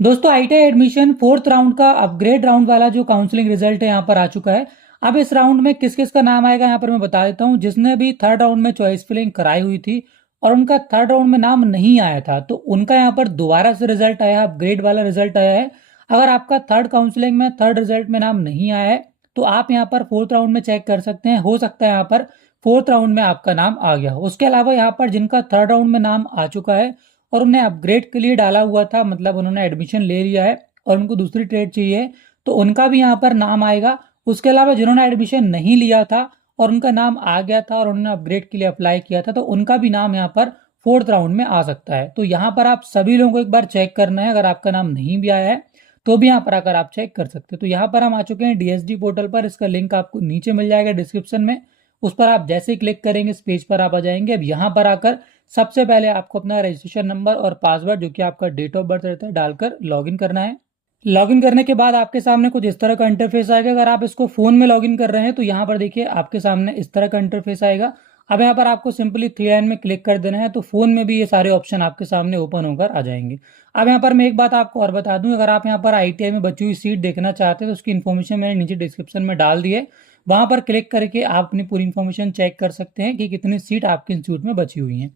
दोस्तों ITI admission fourth round का upgrade round वाला जो काउंसलिंग रिजल्ट है यहाँ पर आ चुका है। अब इस राउंड में किस किस का नाम आएगा यहाँ पर मैं बता देता हूँ। जिसने भी थर्ड राउंड में चॉइस फिलिंग कराई हुई थी और उनका थर्ड राउंड में नाम नहीं आया था तो उनका यहाँ पर दोबारा से रिजल्ट आया है, अपग्रेड वाला रिजल्ट आया है। अगर आपका थर्ड काउंसलिंग में थर्ड रिजल्ट में नाम नहीं आया है तो आप यहाँ पर फोर्थ राउंड में चेक कर सकते हैं, हो सकता है यहाँ पर फोर्थ राउंड में आपका नाम आ गया हो। उसके अलावा यहाँ पर जिनका थर्ड राउंड में नाम आ चुका है और उन्हें अपग्रेड के लिए डाला हुआ था, मतलब उन्होंने एडमिशन ले लिया है और उनको दूसरी ट्रेड चाहिए तो उनका भी यहाँ पर नाम आएगा। उसके अलावा जिन्होंने एडमिशन नहीं लिया था और उनका नाम आ गया था और उन्होंने अपग्रेड के लिए अप्लाई किया था तो उनका भी नाम यहाँ पर फोर्थ राउंड में आ सकता है। तो यहाँ पर आप सभी लोगों को एक बार चेक करना है, अगर आपका नाम नहीं भी आया है तो भी यहाँ पर आकर आप चेक कर सकते हैं। तो यहाँ पर हम आ चुके हैं डीएसडी पोर्टल पर, इसका लिंक आपको नीचे मिल जाएगा डिस्क्रिप्शन में। उस पर आप जैसे ही क्लिक करेंगे इस पेज पर आप आ जाएंगे। अब यहाँ पर आकर सबसे पहले आपको अपना रजिस्ट्रेशन नंबर और पासवर्ड जो कि आपका डेट ऑफ बर्थ रहता है डालकर लॉगिन करना है। लॉगिन करने के बाद आपके सामने कुछ इस तरह का इंटरफेस आएगा। अगर आप इसको फोन में लॉगिन कर रहे हैं तो यहाँ पर देखिए आपके सामने इस तरह का इंटरफेस आएगा। अब यहाँ पर आपको सिंपली थ्री लाइन में क्लिक कर देना है तो फोन में भी ये सारे ऑप्शन आपके सामने ओपन होकर आ जाएंगे। अब यहाँ पर मैं एक बात आपको और बता दूं, अगर आप यहाँ पर आईटीआई में बची हुई सीट देखना चाहते हैं तो उसकी इन्फॉर्मेशन मैंने नीचे डिस्क्रिप्शन में डाल दी है। वहां पर क्लिक करके आप अपनी पूरी इन्फॉर्मेशन चेक कर सकते हैं कि कितनी सीट आपके इंस्टीट्यूट में बची हुई हैं।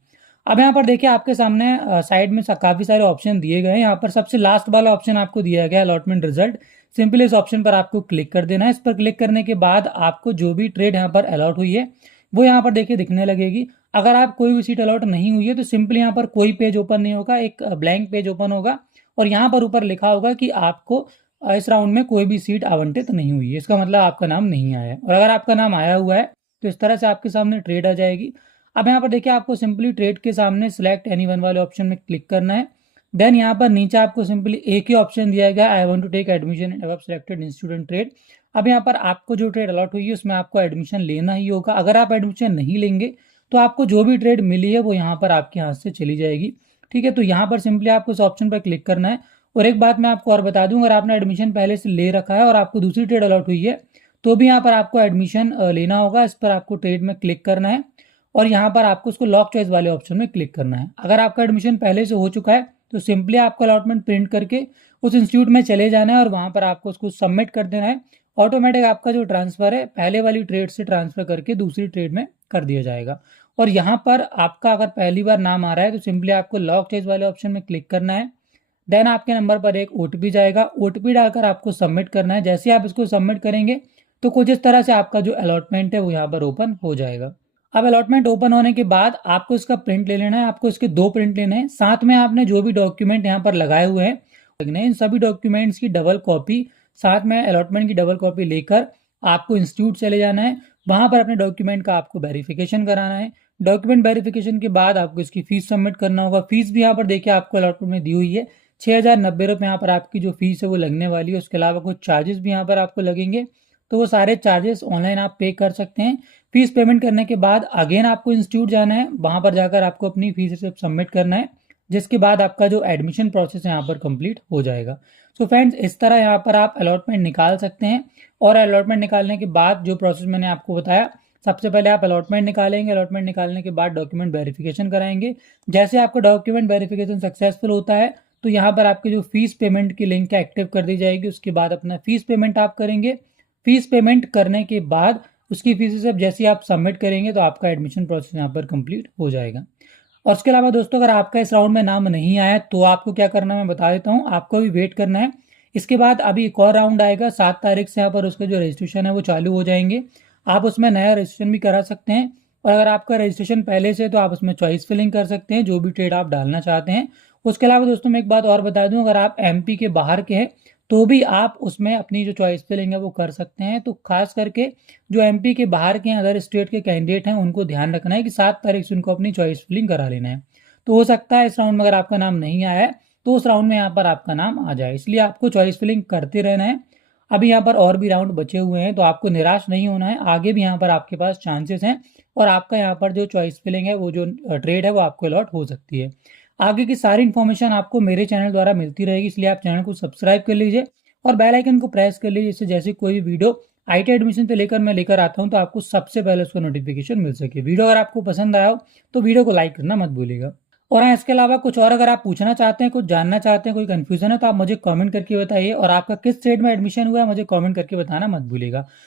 अब यहाँ पर देखिए आपके सामने साइड में काफी सारे ऑप्शन दिए गए हैं। यहाँ पर सबसे लास्ट वाला ऑप्शन आपको दिया गया है अलॉटमेंट रिजल्ट। सिंपली इस ऑप्शन पर आपको क्लिक कर देना है। इस पर क्लिक करने के बाद आपको जो भी ट्रेड यहाँ पर अलॉट हुई है वो यहाँ पर देखिए दिखने लगेगी। अगर आप कोई भी सीट अलॉट नहीं हुई है तो सिंपली यहाँ पर कोई पेज ओपन नहीं होगा, एक ब्लैंक पेज ओपन होगा और यहाँ पर ऊपर लिखा होगा कि आपको इस राउंड में कोई भी सीट आवंटित नहीं हुई है, इसका मतलब आपका नाम नहीं आया है। और अगर आपका नाम आया हुआ है तो इस तरह से आपके सामने ट्रेड आ जाएगी। अब यहाँ पर देखिए आपको सिंपली ट्रेड के सामने सिलेक्ट एनी वन वाले ऑप्शन में क्लिक करना है। देन यहाँ पर नीचे आपको सिंपली एक ही ऑप्शन दिया गया, I want to take admission in above selected institute and trade. अब यहाँ पर आपको जो ट्रेड अलॉट हुई है उसमें आपको एडमिशन लेना ही होगा। अगर आप एडमिशन नहीं लेंगे तो आपको जो भी ट्रेड मिली है वो यहाँ पर आपके हाथ से चली जाएगी। ठीक है, तो यहाँ पर सिंपली आपको इस ऑप्शन पर क्लिक करना है। और एक बात मैं आपको और बता दूं, अगर आपने एडमिशन पहले से ले रखा है और आपको दूसरी ट्रेड अलॉट हुई है तो भी यहाँ पर आपको एडमिशन लेना होगा। इस पर आपको ट्रेड में क्लिक करना है और यहाँ पर आपको उसको लॉक चॉइस वाले ऑप्शन में क्लिक करना है। अगर आपका एडमिशन पहले से हो चुका है तो सिंपली आपका अलॉटमेंट प्रिंट करके उस इंस्टीट्यूट में चले जाना है और वहाँ पर आपको उसको सबमिट कर देना है। ऑटोमेटिक आपका जो ट्रांसफर है पहले वाली ट्रेड से ट्रांसफर करके दूसरी ट्रेड में कर दिया जाएगा। और यहाँ पर आपका अगर पहली बार नाम आ रहा है तो सिंपली आपको लॉक चॉइस वाले ऑप्शन में क्लिक करना है। देन आपके नंबर पर एक ओटीपी जाएगा, ओटीपी डालकर आपको सबमिट करना है। जैसे आप इसको सबमिट करेंगे तो कुछ इस तरह से आपका जो अलॉटमेंट है वो यहाँ पर ओपन हो जाएगा। अब अलॉटमेंट ओपन होने के बाद आपको इसका प्रिंट ले लेना है, आपको इसके दो प्रिंट लेने हैं। साथ में आपने जो भी डॉक्यूमेंट यहाँ पर लगाए हुए हैं इन सभी डॉक्यूमेंट्स की डबल कॉपी, साथ में अलॉटमेंट की डबल कॉपी लेकर आपको इंस्टीट्यूट चले जाना है। वहां पर अपने डॉक्यूमेंट का आपको वेरिफिकेशन कराना है। डॉक्यूमेंट वेरिफिकेशन के बाद आपको इसकी फीस सबमिट करना होगा। फीस भी यहाँ पर देखिए आपको अलॉटमेंट में दी हुई है, 6,090 यहाँ पर आपकी जो फीस है वो लगने वाली है। उसके अलावा कुछ चार्जेस भी यहाँ पर आपको लगेंगे तो वो सारे चार्जेस ऑनलाइन आप पे कर सकते हैं। फीस पेमेंट करने के बाद अगेन आपको इंस्टीट्यूट जाना है, वहां पर जाकर आपको अपनी फीस रिसिप्ट सबमिट करना है, जिसके बाद आपका जो एडमिशन प्रोसेस है यहाँ पर कंप्लीट हो जाएगा। सो फ्रेंड्स, इस तरह यहाँ पर आप अलॉटमेंट निकाल सकते हैं। और अलॉटमेंट निकालने के बाद जो प्रोसेस मैंने आपको बताया, सबसे पहले आप अलॉटमेंट निकालेंगे, अलॉटमेंट निकालने के बाद डॉक्यूमेंट वेरिफिकेशन कराएंगे। जैसे आपका डॉक्यूमेंट वेरिफिकेशन सक्सेसफुल होता है तो यहाँ पर आपकी जो फीस पेमेंट की लिंक है एक्टिव कर दी जाएगी। उसके बाद अपना फीस पेमेंट आप करेंगे। फीस पेमेंट करने के बाद उसकी फीस सब जैसे आप सबमिट करेंगे तो आपका एडमिशन प्रोसेस यहाँ पर कंप्लीट हो जाएगा। और उसके अलावा दोस्तों, अगर आपका इस राउंड में नाम नहीं आया तो आपको क्या करना है मैं बता देता हूँ। आपको भी वेट करना है। इसके बाद अभी एक और राउंड आएगा 7 तारीख से, यहाँ पर उसके जो रजिस्ट्रेशन है वो चालू हो जाएंगे। आप उसमें नया रजिस्ट्रेशन भी करा सकते हैं। और अगर आपका रजिस्ट्रेशन पहले से तो आप उसमें चॉइस फिलिंग कर सकते हैं जो भी ट्रेड आप डालना चाहते हैं। उसके अलावा दोस्तों मैं एक बात और बता दूं, अगर आप एमपी के बाहर के हैं तो भी आप उसमें अपनी जो चॉइस फिलिंग है वो कर सकते हैं। तो खास करके जो एमपी के बाहर के अदर स्टेट के कैंडिडेट हैं उनको ध्यान रखना है कि 7 तारीख से उनको अपनी चॉइस फिलिंग करा लेना है। तो हो सकता है इस राउंड में अगर आपका नाम नहीं आया है तो उस राउंड में यहाँ पर आपका नाम आ जाए, इसलिए आपको चॉइस फिलिंग करते रहना है। अभी यहाँ पर और भी राउंड बचे हुए हैं तो आपको निराश नहीं होना है, आगे भी यहाँ पर आपके पास चांसेस हैं और आपका यहाँ पर जो चॉइस फिलिंग है वो जो ट्रेड है वो आपको अलॉट हो सकती है। आगे की सारी इन्फॉर्मेशन आपको मेरे चैनल द्वारा मिलती रहेगी, इसलिए आप चैनल को सब्सक्राइब कर लीजिए और बेल आइकन को प्रेस कर लीजिए, जिससे जैसे कोई भी वीडियो आईटी एडमिशन से लेकर मैं लेकर आता हूं तो आपको सबसे पहले उसका नोटिफिकेशन मिल सके। वीडियो अगर आपको पसंद आया हो तो वीडियो को लाइक करना मत भूलिएगा। और हाँ, इसके अलावा कुछ और अगर आप पूछना चाहते हैं, कुछ जानना चाहते हैं, कोई कंफ्यूजन है तो आप मुझे कमेंट करके बताइए, और आपका किस स्टेट में एडमिशन हुआ है मुझे कमेंट करके बताना मत भूलिएगा।